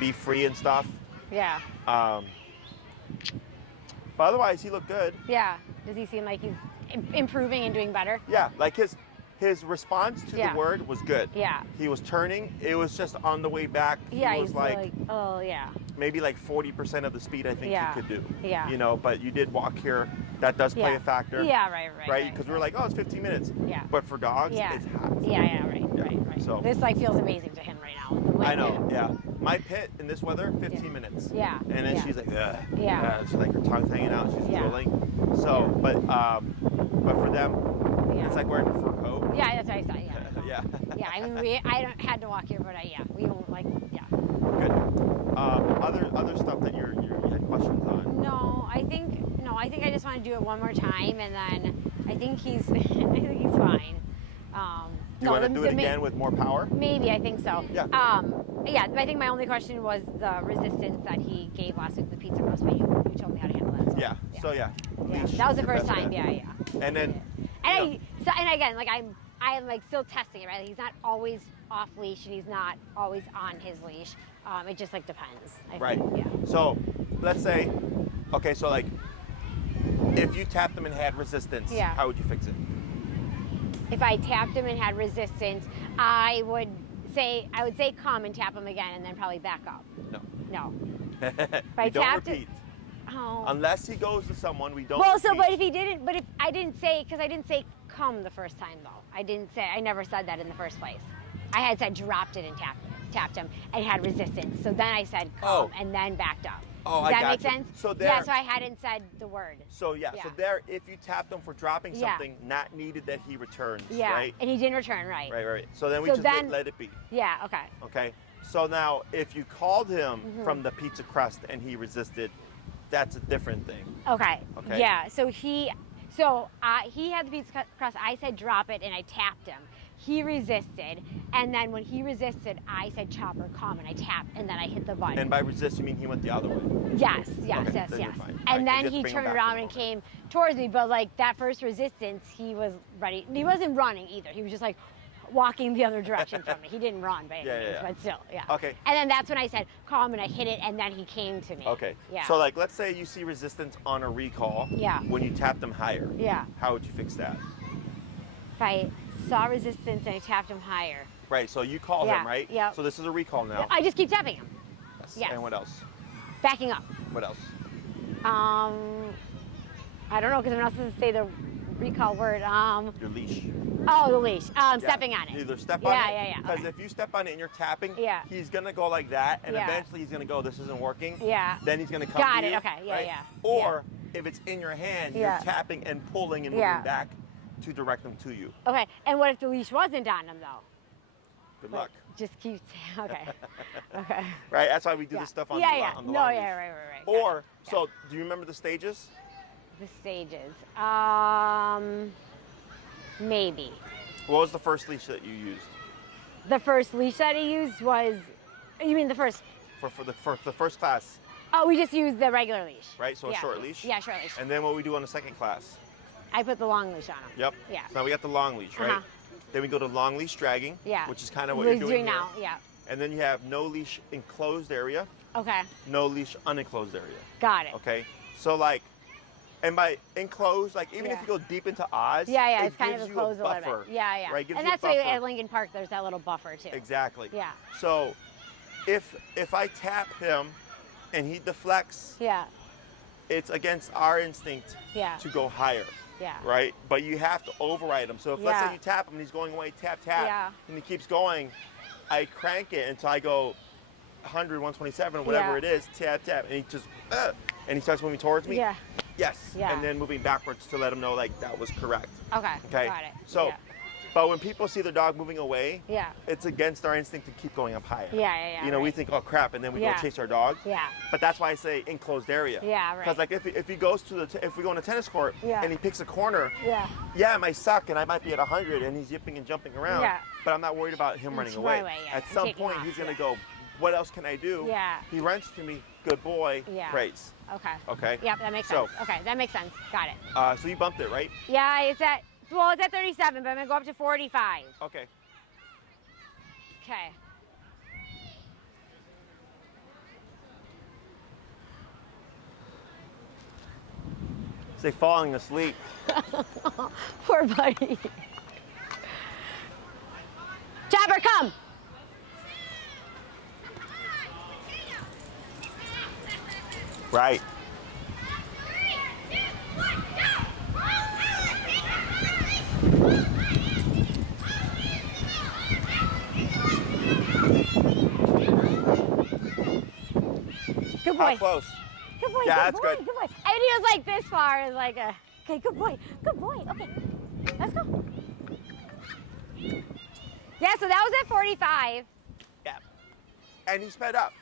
be free and stuff. Yeah. But otherwise, he looked good. Yeah. Does he seem like he's improving and doing better? Yeah, like his response to the word was good. Yeah. He was turning. It was just on the way back. Yeah, he was like, oh yeah. Maybe like 40% of the speed I think he could do. Yeah. You know, but you did walk here. That does play a factor. Yeah, right. Because we were like, oh, it's 15 minutes. Yeah. But for dogs, it's hot. Yeah, right. So this like feels amazing to him right now. I know, yeah. My pit in this weather, 15 minutes. Yeah. And then she's like, ugh. Yeah. She's like, her tongue's hanging out. She's drooling. So, but for them, it's like wearing a fur coat. Yeah, that's what I saw. Yeah. Yeah. I mean, I had to walk here, but we don't like. Yeah. Good. Other stuff that you had questions on? No, I think I just want to do it one more time, and then I think he's fine. Do you want to do it again with more power? Maybe, I think so. Yeah. I think my only question was the resistance that he gave last week with pizza roast, but you told me how to handle that. So, yeah. So leash, that was the first time. Yeah. And then. And again, like I'm like still testing it, right? He's not always off leash, and he's not always on his leash. It just like depends. Right. Yeah. So let's say, okay, so like if you tapped him and had resistance, how would you fix it? If I tapped him and had resistance, I would say come and tap him again, and then probably back up. No. If I don't tapped repeat. Oh. Unless he goes to someone, we don't. Well, repeat. but if I didn't say, because I didn't say come the first time though. I never said that in the first place. I had said dropped it and tapped him and had resistance. So then I said come and then backed up. Oh, Does that I make gotcha. sense? So there. So I hadn't said the word. So so there, if you tapped him for dropping something, not needed that he returns. Yeah. Right. And he didn't return. Right. Right. So then we just let it be. Yeah. Okay. Okay. So now, if you called him from the pizza crust and he resisted, that's a different thing. Okay. Yeah. So he had the pizza crust. I said drop it, and I tapped him. he resisted, and then when he resisted, I said, Chopper, come, and I tapped, and then I hit the button. And by resist, you mean he went the other way? Yes, Okay, yes. Right, And then he turned around and came towards me, but like that first resistance, he was ready. He wasn't running either. He was just like walking the other direction from me. He didn't run by any means, but still, yeah. Okay. And then that's when I said, come, and I hit it, and then he came to me. Okay. Yeah. So like, let's say you see resistance on a recall. Yeah. When you tap them higher. Yeah. How would you fix that? If I saw resistance and I tapped him higher. Right. So you call him, right? Yeah. So this is a recall now. I just keep tapping him. Yes. And what else? Backing up. What else? I don't know, because I'm not supposed to say the recall word. Your leash. Oh, the leash. Stepping on it. Either step on it. Yeah. Because Okay. if you step on it and you're tapping, Yeah. he's gonna go like that, and Yeah. eventually he's gonna go, this isn't working. Yeah. Then he's gonna come Got to it. you. Okay. Yeah, right? yeah. Or if it's in your hand, Yeah. you're tapping and pulling and Yeah. moving back to direct them to you. Okay. And what if the leash wasn't on him though? Good luck. Just keep. Okay. Okay. Right. That's why we do Yeah. this stuff on yeah, the yeah. on the No, long yeah, leash. right. Or Yeah. so, do you remember the stages? The stages. Maybe. What was the first leash that you used? The first leash that he used was. You mean the first? For the first class, Oh, we just used the regular leash. right? So a Yeah. short leash. Yeah, short leash. And then what we do on the second class? I put the long leash on him. Yep. Yeah. So now we got the long leash, right? Uh-huh. Then we go to long leash dragging. Yeah. Which is kind of what We're you're doing here. now. Yeah. And then you have no leash enclosed area, Okay. no leash unenclosed area. Got it. Okay. So like, and by enclosed, like even if Yeah. you go deep into Oz, Yeah, it it's kind of gives you enclosed a little buffer, bit. Yeah. Right. Gives And you that's a why buffer. at Lincoln Park there's that little buffer too. Exactly. Yeah. So, if I tap him, and he deflects, Yeah. it's against our instinct Yeah. to go higher. Yeah. Right? But you have to override him. So if let's Yeah. say you tap him and he's going away, tap, Yeah. and he keeps going, I crank it until I go 100, 127, whatever Yeah. it is, tap, and he just, and he starts moving towards me. Yeah. Yes. Yeah. And then moving backwards to let him know like that was correct. Okay. Okay. Got it. So, Yeah. but when people see the dog moving away, Yeah. it's against our instinct to keep going up higher. Yeah. You know, we right. think, oh crap, and then we Yeah. go chase our dog. Yeah. But that's why I say enclosed area. Yeah, right. Because like if he goes to if we go on a tennis court Yeah. and he picks a corner, Yeah. it might suck and I might be at 100 and he's yipping and jumping around. Yeah. But I'm not worried about him running It's away. right away, yeah. At And some taking point off, he's gonna yeah. go, what else can I do? Yeah. He runs to me, good boy, Yeah. praise. Okay. Okay. Yep, that makes So- sense. Okay, that makes sense. Got it. So you bumped it, right? Yeah, it's at 37, but I'm gonna go up to 45. Okay. Okay. Say falling asleep. Poor buddy. Chopper, come! Right. Good boy. How close? Good boy. Yeah, good that's boy, good. Good boy. And he was like this far, is like a. Okay, good boy. Good boy. Okay, let's go. Yeah, so that was at 45. Yeah. And he sped up.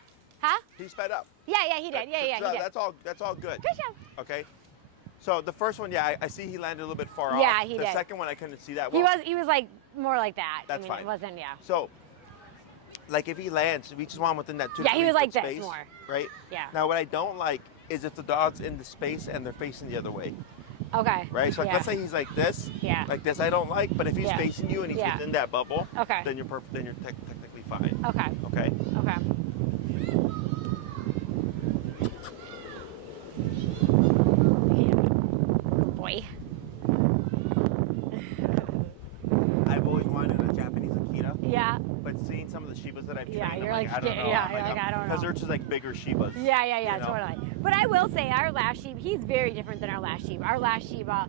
Huh? He sped up. Yeah, he did. Yeah, he did. That's all good. Good job. Okay. So the first one, yeah, I see he landed a little bit far off. Yeah, he the did. second one, I couldn't see that well. He was like more like that. That's fine. It wasn't, yeah. So, like if he lands, we just want him within that 2 Yeah, he was like this space, more. right? Yeah. Now, what I don't like is if the dog's in the space and they're facing the other way, Okay. right? So like, yeah. let's say he's like this, Yeah. like this, I don't like. But if he's Yeah. facing you and he's Yeah. within that bubble, Okay. then you're perfect. Then you're technically fine. Okay. Okay. Okay. Boy. I've always wanted a Japanese Akita, Yeah. but seeing some of the Shibas that I've trained, Yeah, I'm you're like, like I don't scared. know. Yeah, I'm you're like, I don't know. Because they're just like bigger Shibas. Yeah, you know? totally. But I will say our last sheep, he's very different than our last sheep. Our last Sheba,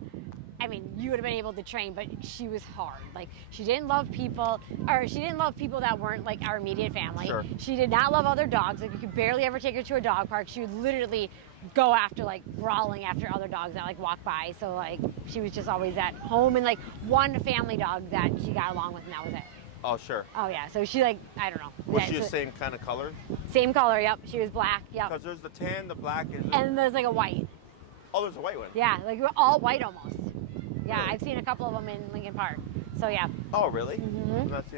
I mean, you would have been able to train, but she was hard. Like, she didn't love people, or she didn't love people that weren't like our immediate family. Sure. She did not love other dogs. Like, you could barely ever take her to a dog park. She would literally go after, like, growling after other dogs that, like, walk by. So, like, she was just always at home and, like, one family dog that she got along with, and that was it. Oh, sure. Oh, yeah. So she, like, I don't know. Was Yeah, she the so- same kind of color? Same color, yep. She was black, yep. Because there's the tan, the black, And there's, like, a white. oh, there's a white one. Yeah, like, we're all white almost. Yeah, I've seen a couple of them in Lincoln Park. So yeah. Oh, really?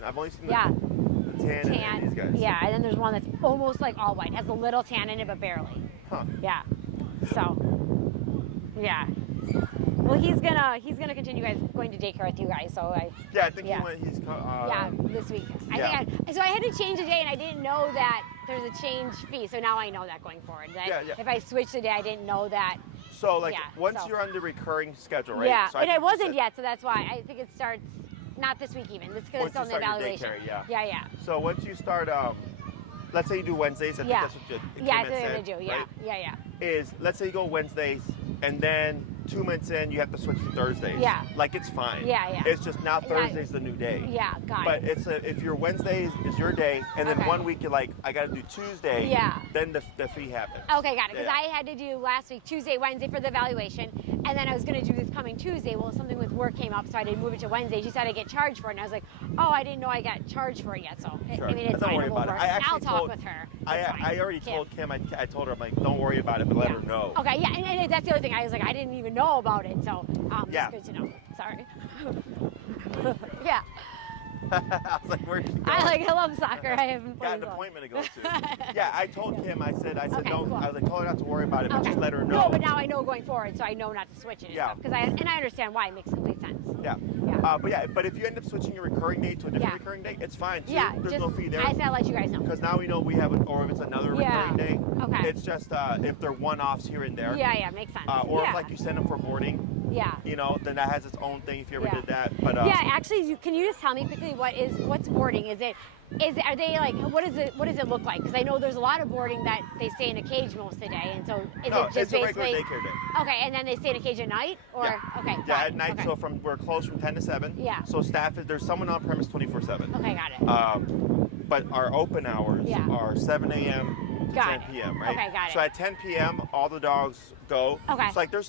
I've only seen the tan and these guys. Yeah, and then there's one that's almost like all white. Has a little tan in it, but barely. Huh. Yeah. So, yeah. Well, he's gonna continue going to daycare with you guys. So I think this week. So I had to change the day, and I didn't know that there's a change fee. So now I know that going forward. If I switch the day, I didn't know that. So once you're on the recurring schedule, right? Yeah, so and it wasn't yet, so that's why I think it starts not this week even. It's because it's still in the evaluation. Daycare, yeah. So once you start, let's say you do Wednesdays. I think that's what that's what they're gonna do. Yeah, right? Is let's say you go Wednesdays, and then 2 months in, you have to switch to Thursdays. Yeah. Like it's fine. Yeah. It's just now Thursday's the new day. Yeah, got it. But if your Wednesdays is your day, and then 1 week you're like, I got to do Tuesday. Yeah. Then the fee happens. Okay, got it. Because I had to do last week Tuesday, Wednesday for the evaluation, and then I was going to do this coming Tuesday. Well, something with work came up, so I didn't move it to Wednesday. She said I get charged for it, and I was like, oh, I didn't know I got charged for it yet. So sure. I mean, it's fine. I'll talk with her. I already told Kim. I told her, I'm like, don't worry about it, but let her know. Okay, yeah, and that's the other thing. I was like, I didn't even know about it, so it's good to know. Sorry. Yeah. I was like, where's she going? I love soccer. I haven't played. Got an appointment to go to. Yeah, I told Kim. I said, okay, don't. Cool. I was like, told her not to worry about it, but just let her know. No, but now I know going forward, so I know not to switch it and stuff. Because I understand why. It makes complete sense. Yeah. But if you end up switching your recurring date to a different recurring date, it's fine too. Yeah. There's no fee there. I said I'll let you guys know. Because now we know we have, or if it's another recurring day. Okay. It's just if they're one-offs here and there. Yeah, makes sense. Or if you send them for boarding. Yeah. Then that has its own thing if you ever did that. But actually, can you just tell me quickly what's boarding? Are they like, what does it look like? Because I know there's a lot of boarding that they stay in a cage most of the day, and so it just it's basically a regular daycare day. Okay, and then they stay in a cage at night, or okay. Yeah, at night. Okay. So we're closed from 10 to 7. Yeah. So there's someone on premise 24/7. Okay, got it. But our open hours are 7 a.m. to 10 p.m. Right? Okay, got it. So at 10 p.m. all the dogs go. Okay. So there's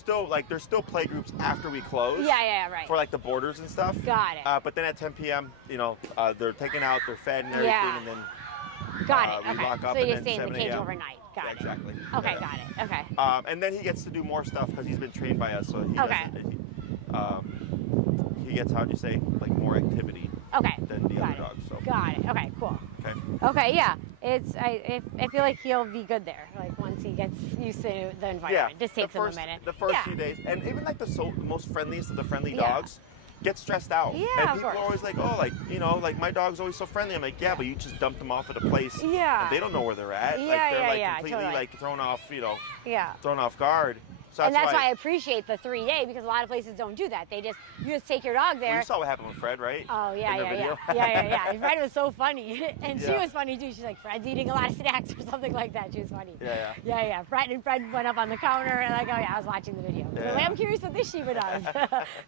still play groups after we close. Yeah, right. For the boarders and stuff. Got it. But then at 10 p.m. they're taken out, they're fed and everything, and then. Got it. We lock up so you and stay in the cage overnight. Got it. Exactly. Okay, got it. Okay. And then he gets to do more stuff because he's been trained by us, so he gets, how'd you say, more activity. Than the other dogs. So. Got it. Okay, cool. Okay. Okay, yeah. I feel like he'll be good there. Once he gets used to the environment, just takes him a minute. The first few days, and even the most friendliest of the friendly dogs get stressed out. Yeah, and people are always like, oh, my dog's always so friendly. I'm like, yeah, but you just dumped them off at a place. Yeah. And they don't know where they're at. They're completely totally. Thrown off, Yeah. Thrown off guard. So that's why I appreciate the 3-day, because a lot of places don't do that. You just take your dog there. Well, you saw what happened with Fred, right? Oh, yeah. Fred was so funny. And she was funny, too. She's like, Fred's eating a lot of snacks or something like that. She was funny. Yeah. Fred went up on the counter and I was watching the video. Yeah. So I'm curious what this Shiba does,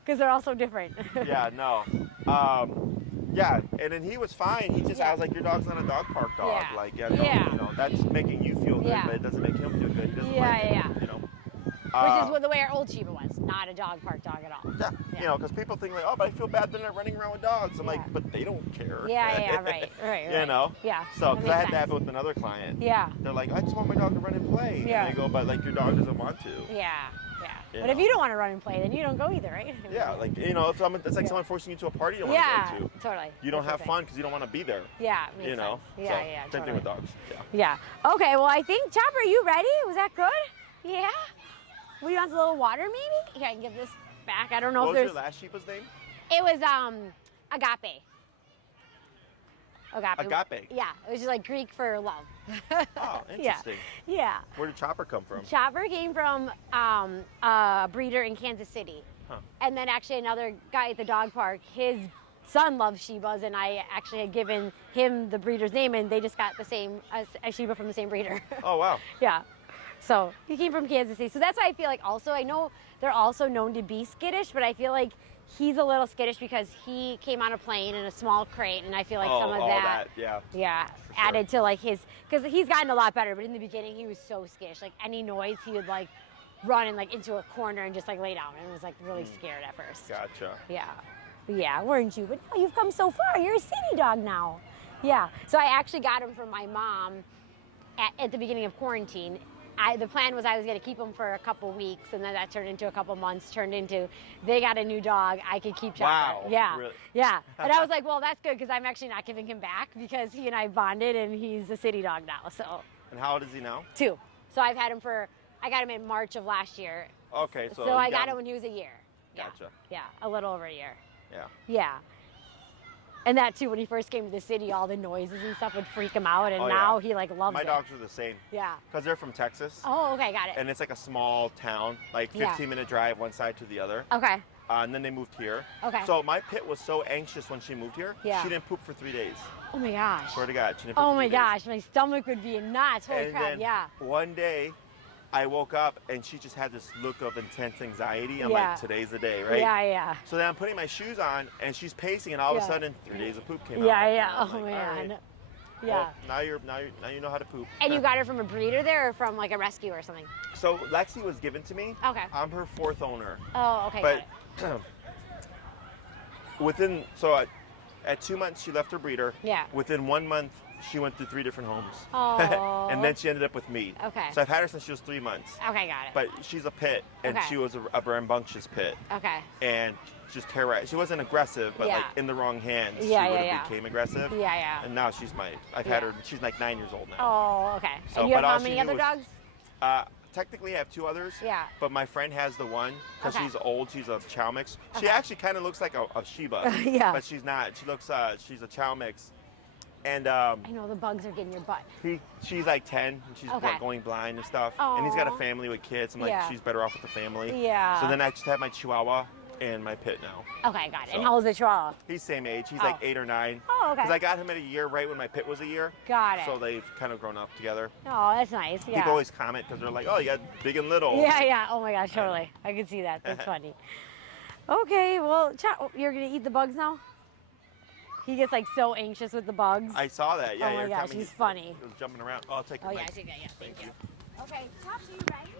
because they're all so different. Yeah, no. And then he was fine. He just, I was like, your dog's not a dog park dog. That's making you feel good, but it doesn't make him feel good. He doesn't like it, Which is the way our old Shiba was, not a dog park dog at all. Yeah, because people think but I feel bad they're not running around with dogs. I'm like, but they don't care. Yeah, right. Yeah. So, because I had that happen with another client. Yeah. They're like, I just want my dog to run and play. Yeah. And they go, but your dog doesn't want to. Yeah. But if you don't want to run and play, then you don't go either, right? Yeah, it's like someone forcing you to a party you don't want to go to. Totally. You don't have fun because you don't want to be there. Yeah, makes sense. Yeah, same thing with dogs. Yeah. Okay, well, I think, Chopper, are you ready? Was that good? Yeah? We want a little water, maybe? Here, I can give this back. I don't know what if there's... What was your last Shiba's name? It was, Agape. Agape? Yeah, it was just Greek for love. Oh, interesting. Yeah. Where did Chopper come from? Chopper came from a breeder in Kansas City. Huh. And then actually another guy at the dog park, his son loves Shibas, and I actually had given him the breeder's name, and they just got the same, a Shiba from the same breeder. Oh, wow. Yeah. So he came from Kansas City. So that's why I feel also, I know they're also known to be skittish, but I feel like he's a little skittish because he came on a plane in a small crate, and I feel like some of that added to his, because he's gotten a lot better, but in the beginning he was so skittish. Any noise he would run and into a corner and just lay down, and was really scared at first. Gotcha. Yeah, weren't you? But now you've come so far. You're a city dog now. Yeah. So I actually got him from my mom at the beginning of quarantine. the plan was I was going to keep him for a couple weeks, and then that turned into a couple months, turned into they got a new dog, I could keep Chopper. Wow. Yeah. Really? Yeah. And I was like, well, that's good because I'm actually not giving him back because he and I bonded and he's a city dog now. So. And how old is he now? 2. So I've had him I got him in March of last year. Okay. So I got him when he was a year. Gotcha. Yeah, a little over a year. Yeah. Yeah. And that too, when he first came to the city, all the noises and stuff would freak him out, and now he like loves it. My dogs are the same. Yeah. Because they're from Texas. Oh, okay, got it. And it's like a small town, like 15-minute drive one side to the other. Okay. And then they moved here. Okay. So my pit was so anxious when she moved here. Yeah. She didn't poop for 3 days. Oh my gosh. Swear to God, she didn't poop Oh for 3 my days. gosh, my stomach would be in knots. Holy And crap, then yeah. one day, I woke up and she just had this look of intense anxiety. I'm like, today's the day, right? Yeah, yeah. So then I'm putting my shoes on and she's pacing, and all of a sudden 3 days of poop came out. Yeah, yeah. Oh like, man. Right. Yeah. Well, now you know how to poop. And you got her from a breeder there, or from like a rescue or something? So Lexi was given to me. Okay. I'm her 4th owner. Oh, okay. But at 2 months she left her breeder. Yeah. Within 1 month she went through 3 different homes. Oh. And then she ended up with me. Okay. So I've had her since she was 3 months. Okay, got it. But she's a pit, and she was a rambunctious pit. Okay. And just terrorized. She wasn't aggressive, but like in the wrong hands, she would have became aggressive. Yeah, yeah. And now I've had her. She's like 9 years old now. Oh, okay. So, and you have how many other dogs? Technically, I have 2 others. Yeah. But my friend has the one because she's old. She's a chow mix. Okay. She actually kind of looks like a Shiba. Yeah. But she's not. She looks. She's a chow mix. And I know the bugs are getting your butt. she's like 10 and she's going blind and stuff. And he's got a family with kids. I'm like, she's better off with the family. Yeah. So then I just have my Chihuahua and my pit now. Okay, got it. And how old is the Chihuahua? He's same age. He's like 8 or 9. Oh, okay. Because I got him at a year right when my pit was a year. Got it. So they've kind of grown up together. Oh, that's nice. Yeah. People always comment because they're like, oh, you got big and little. Yeah, yeah. Oh my gosh, totally. I can see that. That's funny. Okay, well, you're going to eat the bugs now? He gets like so anxious with the bugs. I saw that. Yeah. Oh my gosh, he's funny. He was jumping around. Oh, I'll take. Oh yeah, I take that. Yeah, thank you. Okay, Chops, are you ready?